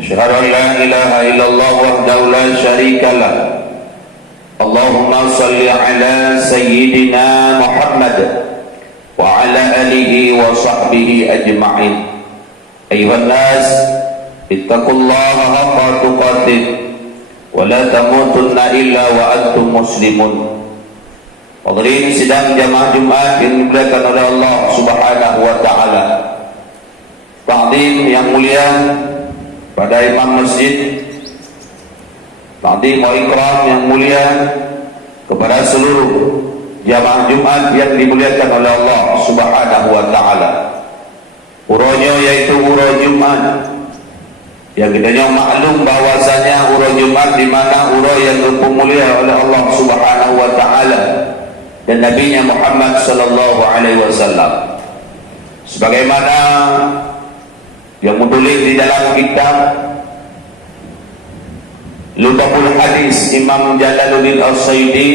Asyhadu an la ilaha illallah wahdahu la syarika lah. Allahumma salli ala sayyidina Muhammad wa ala alihi wa sahbihi ajma'in. Ayuhan nas, ittaqullaha haqqa tuqatih wa la tamutunna illa wa antum muslimun. Hadirin sidang jamaah Jumat yang dimuliakan oleh Allah Subhanahu wa taala. Ta'zim yang mulia pada imam masjid, ta'zim wa ikram yang mulia kepada seluruh jamaah Jumat yang dimuliakan oleh Allah Subhanahu wa taala. Uronya yaitu uro Jumat yang kita maklum bahwasanya uro Jumat di mana uro yang dimuliakan oleh Allah Subhanahu wa taala dan Nabi-Nya Muhammad sallallahu alaihi wasallam. Sebagaimana yang menulis di dalam kitab Lutaful Hadis Imam Jalaluddin As-Suyuti,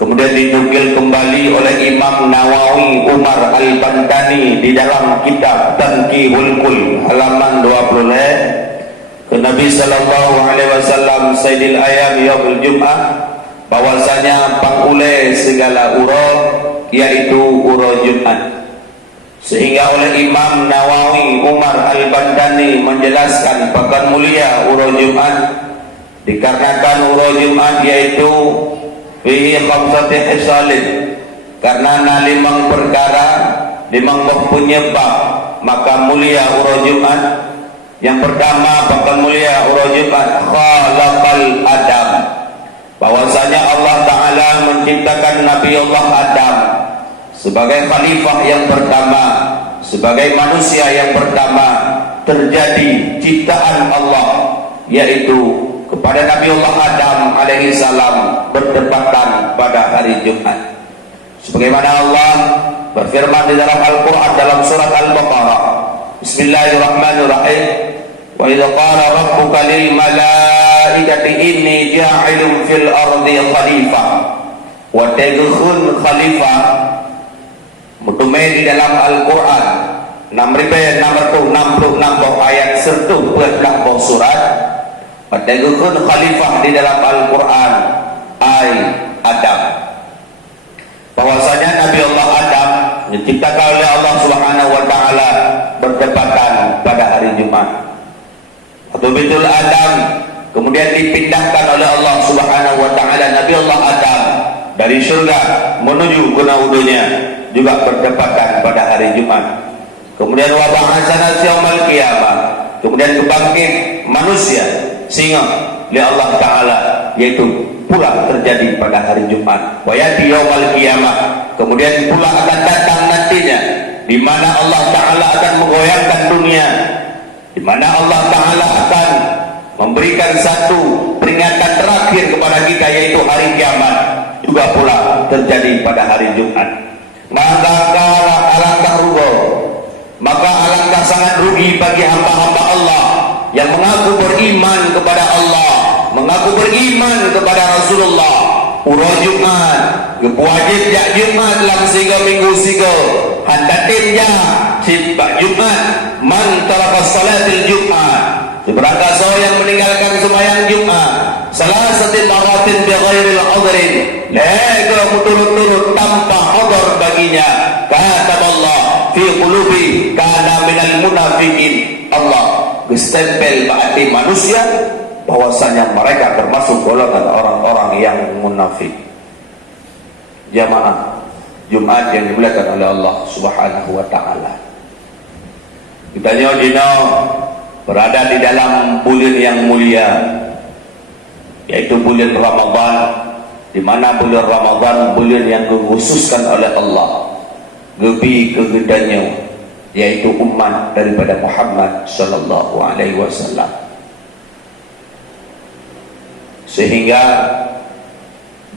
kemudian dinukil kembali oleh Imam Nawawi Umar Al-Bantani di dalam kitab Tanqihul Qul halaman 20 ke Nabi sallallahu alaihi wasallam Sayyidil Ayam Yaumul Jum'ah, bahwasanya pangule segala uro yaitu uro Jumat. Sehingga oleh Imam Nawawi Umar Al-Bantani menjelaskan pekan mulia uro Jumat dikarenakan uro Jumat yaitu fihi khamsati hisalin, karena limang perkara, limang penyebab maka mulia uro Jumat. Yang pertama pekan mulia uro Jumat khalaqal Adam, bahwasanya Allah Ta'ala menciptakan Nabi Allah Adam sebagai khalifah yang pertama, sebagai manusia yang pertama terjadi ciptaan Allah, yaitu kepada Nabi Allah Adam alaihi salam bertepatan pada hari Jumat. Sebagaimana Allah berfirman di dalam Al-Quran dalam surat Al-Baqarah, Bismillahirrahmanirrahim, wa idza qala rabbuka lil malaikati inni ja'ilun fil ardi khalifah wa tadkhul khalifah. Mutumai di dalam Al-Quran 666 ayat 1 belah surat Padahal khalifah di dalam Al-Quran ay Adam, bahwasanya Nabi Allah Adam diciptakan oleh Allah Subhanahu wa taala bertepatan pada hari Jumat. Atau betul Adam kemudian dipindahkan oleh Allah Subhanahu wa taala Nabi Allah Adam dari surga menuju guna wudunya juga bertepatan pada hari Jumat. Kemudian wa ba'atsana yaumil qiyamah, kemudian kebangkit manusia sehingga oleh Allah Ta'ala, yaitu pula terjadi pada hari Jumat. Wa yati yaumil qiyamah, kemudian pula akan datang nantinya di mana Allah Ta'ala akan menggoyangkan dunia, di mana Allah Ta'ala akan memberikan satu peringatan terakhir kepada kita, yaitu hari kiamat juga pula terjadi pada hari Jumat. Maka alangkah sangat rugi bagi hamba-hamba Allah yang mengaku beriman kepada Allah, mengaku beriman kepada Rasulullah. Uro Jumat, wajib jak Jumat lang siga minggu siga, handatin ja sibak Jumat, man taraka salatil Jumat, seberangkat so yang meninggalkan sembahyang Jumat, salah satu maratin bi ghairil udhrin, lega turut-turut tanpa udhur baginya, kata Allah fi qulubi kana minal munafiqin. Allah gestempel hati manusia bahwasanya mereka termasuk golongan orang-orang yang munafik. Jamaah Jumat yang dimuliakan oleh Allah Subhanahu wa taala, kita dino berada di dalam bulan yang mulia, yaitu bulan Ramadan, di mana bulan Ramadan bulan yang dikhususkan oleh Allah lebih kegedanya, yaitu umat daripada Muhammad sallallahu alaihi wasallam. Sehingga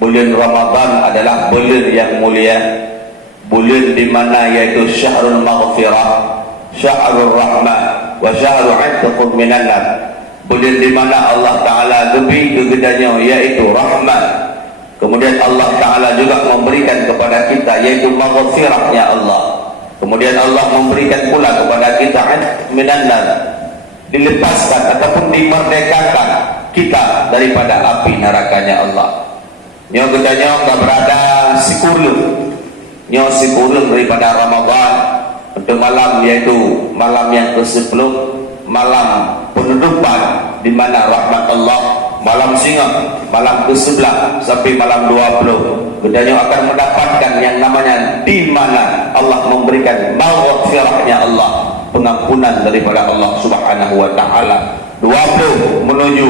bulan Ramadan adalah bulan yang mulia, bulan di mana yaitu syahrul maghfirah, syahrul rahmah, wa syahrul 'itqun minan nar. Bulan di mana Allah Taala lebih kegedanya yaitu rahmat. Kemudian Allah Ta'ala juga memberikan kepada kita yaitu maghfirahnya Allah. Kemudian Allah memberikan pula kepada kita minan nar, dilepaskan ataupun dimerdekakan kita daripada api nerakanya Allah. Nyo gedanya enggak berada sikurlung. Nyo sikurlung daripada Ramadan untuk malam, yaitu malam yang ke-10, malam penutupan di mana rahmat Allah, malam singa, malam ke-11 sampai malam 20. Gedanya akan mendapatkan yang namanya di mana Allah memberikan maghfirahnya Allah, pengampunan daripada Allah Subhanahu wa taala. 20 menuju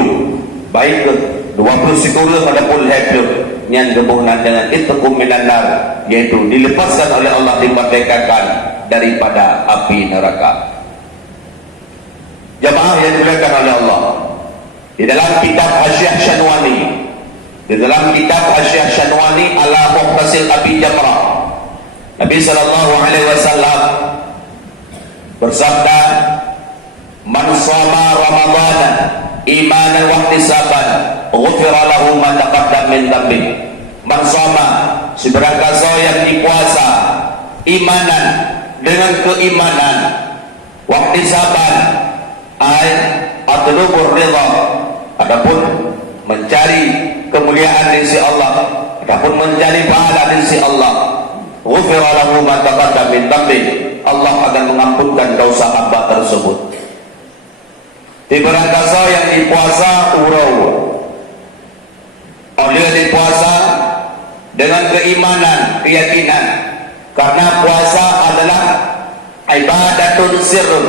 baik ke 20 sikurlung adapun hidup yang gabungan dengan itqum minan nar, yaitu dilepaskan oleh Allah, dimerdekakan daripada api neraka. Jamaah yang dimuliakan oleh Allah, di dalam kitab Hasyiah Syanwani, ala Muhtasil Abi Jamrah, Nabi sallallahu alaihi wasallam bersabda, "Man shama Ramadhan imanan wa ihtisaban, ghufira lahu ma taqaddama min dhanbi." Man shama, seberangkasa yang dipuasa imanan, dengan keimanan, wa ihtisaban, ay atlubur ridha, adapun mencari kemuliaan di sisi Allah, adapun mencari pahala di sisi Allah, ghufira lahu ma taqaddama min dhanbi, Allah akan mengampunkan dosa hamba tersebut. Di berangkasa yang dipuasa urau, oleh dipuasa dengan keimanan, keyakinan, karena puasa adalah ibadatun sirrun.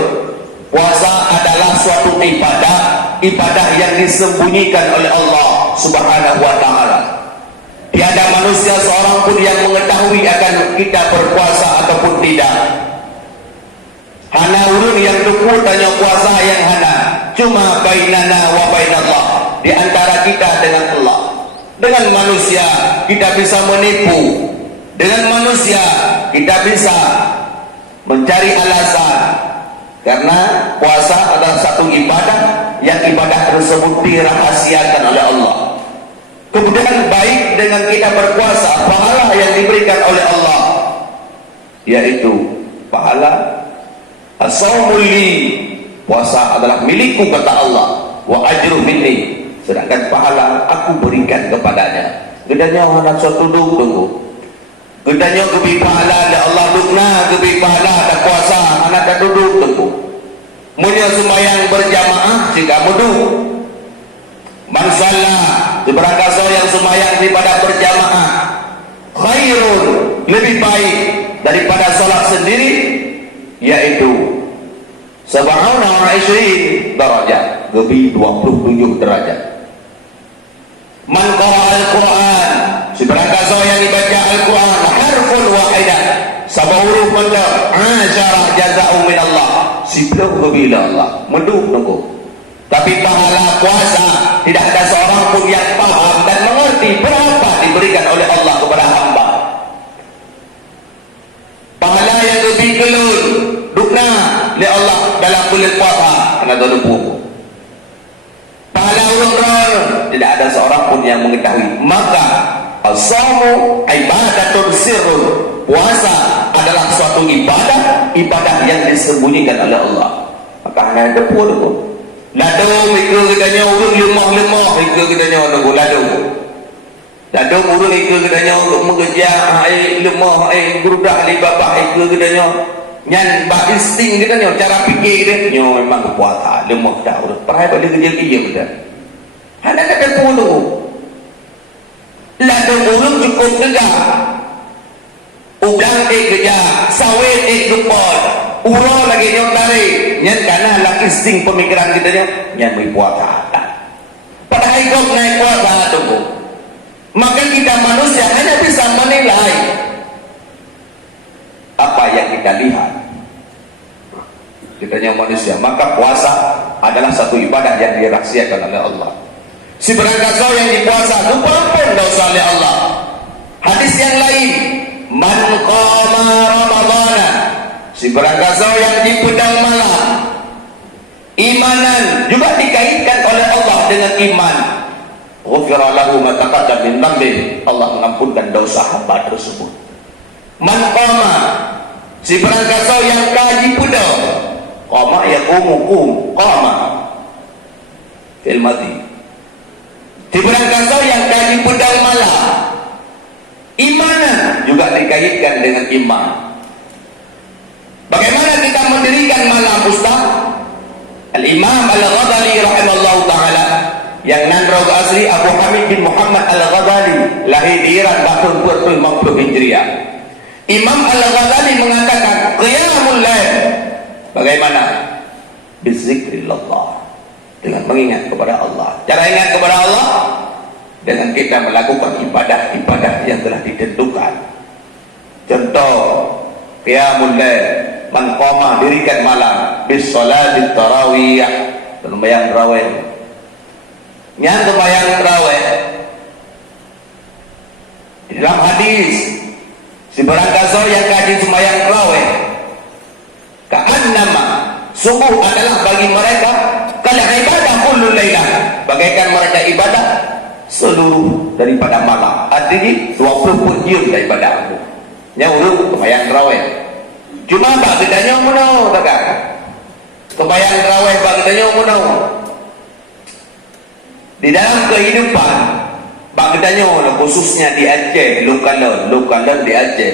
Puasa adalah suatu ibadah yang disembunyikan oleh Allah Subhanahu wa taala. Tiada manusia seorang pun yang mengetahui akan kita berpuasa ataupun tidak. Hana urun yang tuku tanya puasa yang hana, cuma bainana wa bainallah, di antara kita dengan Allah. Dengan manusia kita bisa menipu, dengan manusia kita bisa mencari alasan, karena puasa adalah satu ibadah yang ibadah tersebut dirahasiakan oleh Allah. Kemudian baik dengan kita berpuasa, pahala yang diberikan oleh Allah, yaitu pahala as-saumul li, puasa adalah milikku kata Allah, wa ajru minni, sedangkan pahala aku berikan kepadanya. Gedanya anak suatu tunggu, gedanya kebi pahala ada Allah dukna, kebi pahala ada puasa anak tak duduk tunggu. Mulia sembahyang berjamaah jika mudu, mansalah seberangkasa yang sembahyang daripada berjamaah, khairun, lebih baik daripada salat sendiri, yaitu sab'una wa 20 darajat, lebih 27 derajat. Man qara'a al-Quran, seberangkasa yang dibaca Al-Quran, harfun wahidah, sabah huruf menda, asyara jaza'u min Allah, siblah bila Allah, menduk tunggu. Tapi pahala puasa tidak ada seorang pun yang paham dan mengerti berapa diberikan oleh Allah kepada hamba. Pahala yang lebih gelun dukna oleh Allah dalam bulan puasa, anak tubuh. Pahala urang tidak ada seorang pun yang mengetahui. Maka as-saumu ibadatun sirrun, puasa adalah suatu ibadah yang disembunyikan oleh Allah. Maka hanya ada pun ladung ikut katanya urang lemah ikut katanya nunggu ladung urang ikut katanya untuk mengejar air lemah air gerudak di babak ikut katanya nyan bak insting katanya cara fikir dia nyo memang puasa lemah dah urang perai pada kerja betul. Hanya kata puluh ladung urang cukup tegak, udang kerja sawit dupot, urang lagi nyok tarik nyan karena lagi insting pemikiran kita nyan mai puasa. Padahal ikut naik puasa tu, maka kita manusia hanya bisa menilai apa yang kita lihat. Kita manusia, maka puasa adalah satu ibadah yang dirahasiakan oleh Allah. Si berangkasa yang dipuasa lupa pun dosa oleh Allah. Hadis yang lain, man qama ramadhana, si berangkasa yang di pedang malam, imanan juga dikaitkan oleh Allah dengan iman, ghufira lahu ma taqaddama min dhanbi, Allah mengampunkan dosa hamba tersebut. Man qama, si berangkasa yang kaji pedang, Qama yaqumu qama fil madhi. Di bulan Qadha yang kaji pedal malam, imanan juga dikaitkan dengan iman. Bagaimana kita mendirikan malam, Ustaz? Al-Imam Al-Ghazali rahimahullah ta'ala, yang nandrag asli Abu Hamid bin Muhammad Al-Ghazali, lahir di Iran tahun 250 Hijriah. Imam Al-Ghazali mengatakan qiyamul lail, bagaimana? Bizikrillah, dengan mengingat kepada Allah. Cara ingat kepada Allah dengan kita melakukan ibadah-ibadah yang telah ditentukan. Contoh, qiyamul lail, man qama, dirikan malam, bis salatit tarawih, sembahyang tarawih. Yang sembahyang tarawih, di dalam hadis si barang Qadha yang kaji sembahyang tarawih, ka'annama, sungguh adalah bagi mereka kala ibadah kullul lailah, bagaikan mereka ibadah seluruh daripada malam. Artinya 20 jam daripada aku. Yang urut sembahyang tarawih. Cuma tak bedanya mana kakak? Sembahyang tarawih tak bedanya mana? Di dalam kehidupan tak bedanya, khususnya di Aceh, lokalan di Aceh.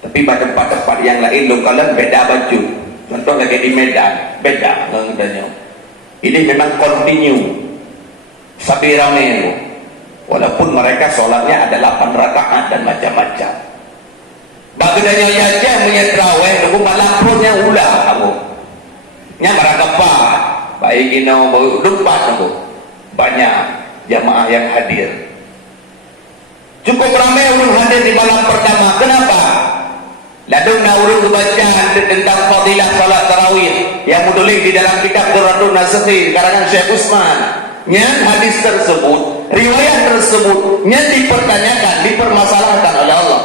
Tapi pada tempat-tempat yang lain lokalan beda baju. Contoh lagi di Medan, beda bedanya. Ini memang continue sampai ramai. Walaupun mereka sholatnya ada 8 rakaat dan macam-macam. Bagdanya yaja punya terawih, aku malam punya ulah aku. Nya marakapa, baik ino bau lupa aku. Banyak jamaah yang hadir. Cukup ramai urung hadir di malam pertama. Kenapa? Ladung urung bacaan tentang fadilah salat tarawih yang menulis di dalam kitab Durratun Nasikhin karangan Syekh Utsman. Nya hadis tersebut, riwayat tersebut nya dipertanyakan, dipermasalahkan oleh Allah.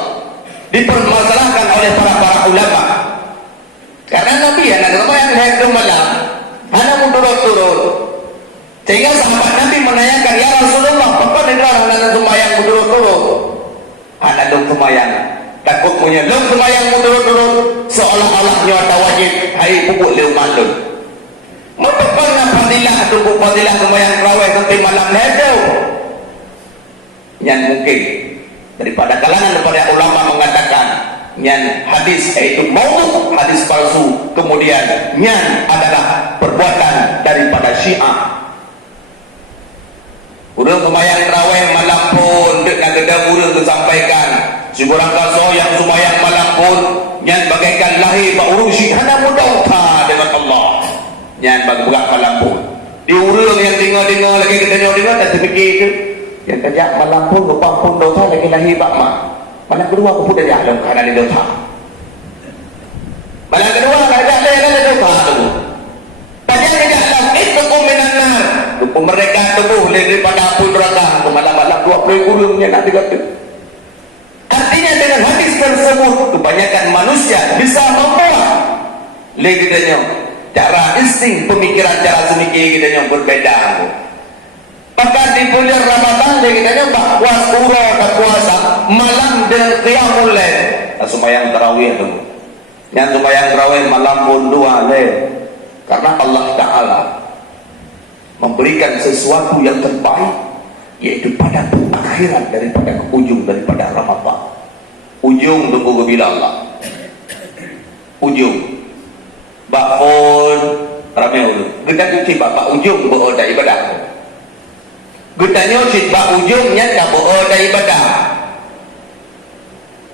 Dipermasalahkan oleh para ulama. Karena Nabi yang hadir malam, hanya mundur-turun. Sehingga sahabat Nabi menanyakan, ya Rasulullah, apa negara anak sembahyang mundur-turun? Anak dong sembahyang, takut punya dong sembahyang mundur-turun, seolah-olah nyata wajib hari pupuk leuman. Maka karena fadilah atau fadilah sembahyang tarawih sampai malam hadir, yang mungkin daripada kalangan daripada ulama mengatakan yang hadis itu maudhu, hadis palsu, kemudian yang adalah perbuatan daripada Syiah. Urang sembahyang tarawih malam pun dekat gedang urang disampaikan seorang Qadha yang sembahyang malam pun yang bagaikan lahir ba urang Syiah mudah dengan Allah. Yang bagak malam pun di urang yang dengar-dengar lagi kita dengar tak terfikir itu yang kerja malam pun gepang pun dosa lagi lahir bak mak. Malam kedua aku pun dah dalam kerana dia dosa. Malam kedua dah ada dosa tu. Tanya kerja dalam itu komenanar. Mereka tebuh daripada api neraka ke malam-malam 20 gulungnya nak dikata. Artinya dengan hadis tersebut kebanyakan manusia bisa membawa lagi katanya cara insting pemikiran, cara semikir katanya berbeda. Bahkan di bulan Ramadan dia katanya bahawa surah dan puasa malam dengan qiyamul lail, sembahyang tarawih itu. Yang sembahyang tarawih malam pun 2 lail. Karena Allah Taala memberikan sesuatu yang terbaik, yaitu pada akhirat daripada ujung daripada Ramadan. Ujung tunggu bila Allah. Ujung. Bakul ramai ulu. Kita cuci bapak ujung beroda ibadah. Gutanya sitbah ujungnya tak beroda ibadah.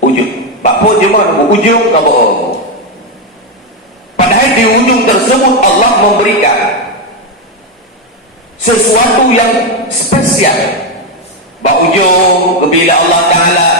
Ujung. Bakul cuma ujung tak beroda. Padahal di ujung tersebut Allah memberikan sesuatu yang spesial. Ujung bila Allah Ta'ala,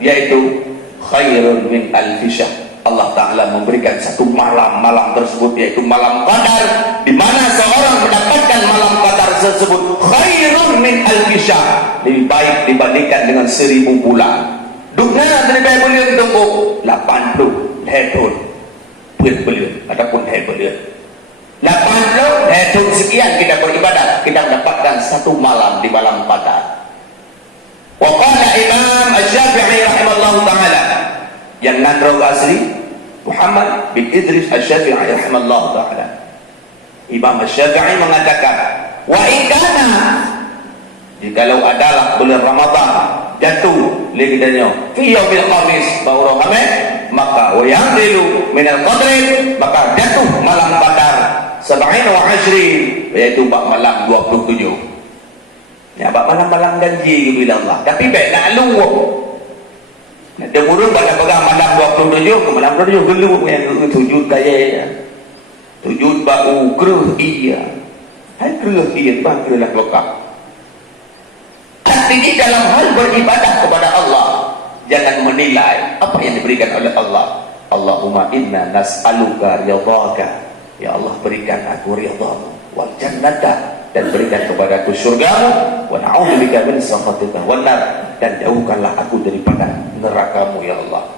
yaitu khairun min alfi syahr. Allah Ta'ala memberikan satu malam tersebut, yaitu malam Qadar, di mana seorang mendapatkan malam Qadar tersebut khairun min alfi syahr, lebih baik dibandingkan dengan 1000 bulan. Dunia daripada bulan tunggu 80 tahun bulan ataupun bulan 80 tahun sekian kita beribadah, kita mendapatkan satu malam di malam Qadar. Wa qala Imam Asy-Syafi'i rahimahullah ta'ala, yang nandrag asli Muhammad bin Idris Asy-Syafi'i rahimallahu taala. Imam Asy-Syafi'i mengatakan, wa ikana, jikalau adalah bulan Ramadan jatuh ligdanya fi yaumil khamis baru Khamis, maka wa yanzilu min al-qadri, maka jatuh malam Badar 27, yaitu bab malam 27. Ya, bab malam-malam janji bila Allah. Tapi baik nak luwak. Nak demurung pada pegang malam 27 ke malam 27 gelu yang sujud kaya. Sujud bau keruh iya. Hai keruh iya bang keruh lokak. Artinya dalam hal beribadah kepada Allah, jangan menilai apa yang diberikan oleh Allah. Allahumma inna nas'aluka ridhaka. Ya Allah, berikan aku ridhamu wal jannata, dan berikan kepadaku surgamu, wa na'udzubika min sakhatika wan nar, dan jauhkanlah aku daripada nerakamu ya Allah.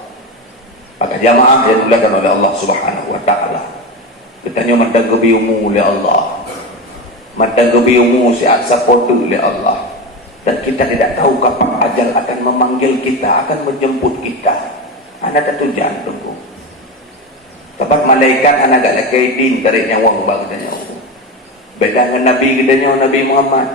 Maka jamaah yang dimuliakan oleh Allah Subhanahu wa taala, kita nyo mandanggebi umu oleh Allah, mandanggebi umu siat sapotu oleh Allah, dan kita tidak tahu kapan ajal akan memanggil kita, akan menjemput kita. Anak tak tujuan tunggu tempat malaikat anak gak lakai din tarik nyawa bagdanya. Beda dengan Nabi gedanya Nabi Muhammad.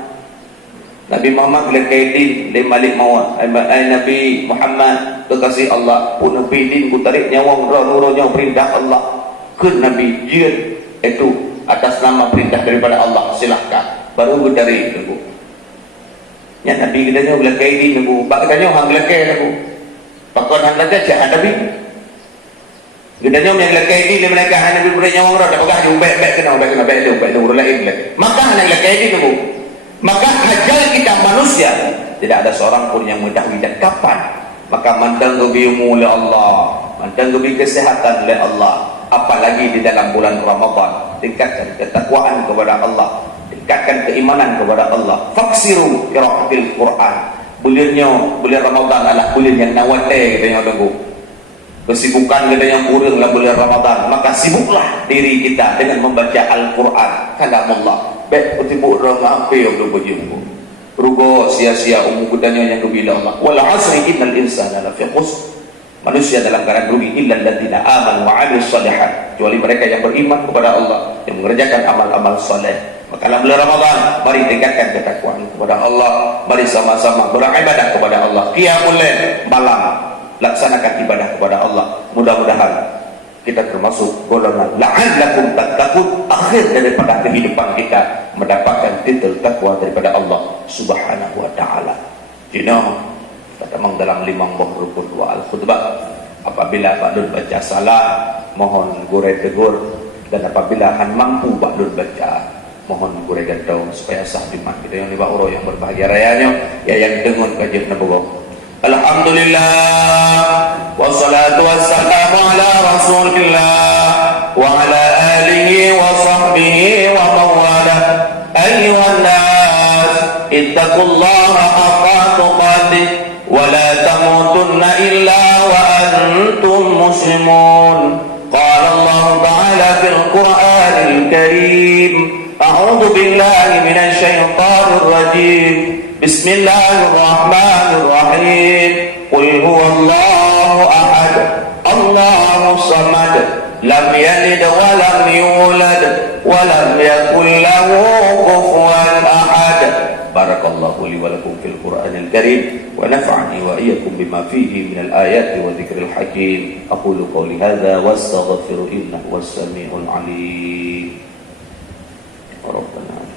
Nabi Muhammad lakai din le malik mawa. Nabi Muhammad kekasih Allah pun Nabi din ku tarik nyawa nurunnya perintah Allah ke Nabi jin itu atas nama perintah daripada Allah, silahkan baru ku tarik tunggu. Ya Nabi gedanya lakai din tunggu. Bagdanya hang lakai tunggu. Pakon hang lakai cak Nabi. Gedanya yang lakai ini mereka hanya beri nyawa orang, apakah dia baik kena lain lagi. Maka hanya lakai ini tunggu. Maka ajal kita manusia tidak ada seorang pun yang mengetahui dan kapan. Maka mandang kebiumu oleh Allah, mandang kebi kesehatan oleh Allah. Apalagi di dalam bulan Ramadan, tingkatkan ketakwaan kepada Allah, tingkatkan keimanan kepada Allah. Faksiru qiraatil Quran. Bulan Ramadan adalah bulan yang nawate kita yang tunggu. Kesibukan kita yang kurang dalam bulan Ramadan, maka sibuklah diri kita dengan membaca Al-Quran kalamullah. Baik sibuk orang apa yang berjumpa rugo sia-sia umur kudanya yang kebila Allah. Wal asri innal insana lafi khusr. Manusia dalam keadaan rugi illa alladziina aamanu wa 'amilus shalihat, kecuali mereka yang beriman kepada Allah, yang mengerjakan amal-amal saleh. Maka dalam bulan Ramadan mari tingkatkan ketakwaan kepada Allah, mari sama-sama beribadah kepada Allah. Qiyamul lail, malam laksanakan ibadah kepada Allah. Mudah-mudahan kita termasuk golongan la'allakum tattaqun, akhir daripada kehidupan kita mendapatkan titel takwa daripada Allah Subhanahu wa taala. Jina memang dalam 5 rukun wa al-khutbah, apabila ba'dun baca salah mohon gurei tegur, dan apabila akan mampu ba'dun baca mohon gurei gantau supaya sah dimat kita yang lima orang yang berbahagia rayanya ya yang dengun kajian nabawi. Alhamdulillah wassalatu wassalamu ala rasulillah wa ala alihi wa sahbihi wa mawala. Ayyuhan nas ittaqullaha haqqa tuqatih wa la tamutunna illa wa antum muslimun. Qala Allah ta'ala fil Qur'anil Karim, a'udzu billahi minasy syaithanir rajim. Bismillahirrahmanirrahim. Qul huwallahu ahad, Allahus samad, lam yalid wa lam yulad wa lam yakul lahu kufuwan ahad. Barakallahu li wa lakum fil Qur'anil Karim wa nafa'ani wa iyyakum bima fihi minal ayati wa dzikril hakim. Aqulu qawli hadza wastaghfiru innahu was-sami'ul 'alim. Rabbana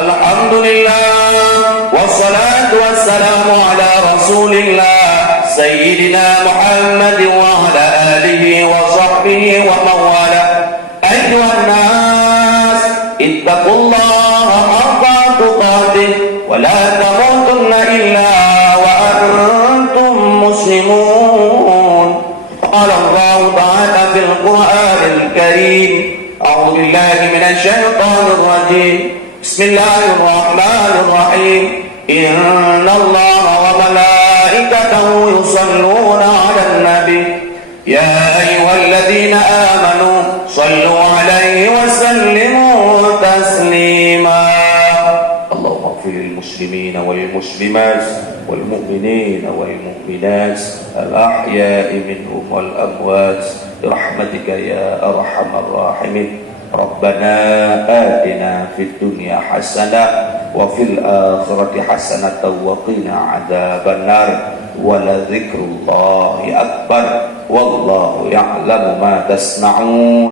Alhamdulillah wassalatu wassalamu ala rasulillah sayyidina Muhammad wa ala alihi wa sahbihi wa mawala. Ayyuhan nas ittaqullaha haqqa tuqatih wa la tamutunna illa wa antum muslimun. Qala Allah ta'ala fil Qur'anil Karim, a'udzu billahi minasy syaithanir rajim. Bismillahirrahmanirrahim. Innallaha wa malaikatahu yusalluna 'alan nabi. Ya ayyuhalladzina amanu sallu 'alaihi wa sallimu taslima. المسلمين والمسلمات والمؤمنين والمؤمنات الأحياء منهم والأموات برحمتك يا أرحم الراحمين. ربنا آتنا في الدنيا حسنة وفي الآخرة حسنة وقنا عذاب النار ولذكر الله أكبر والله يعلم ما تصنعون.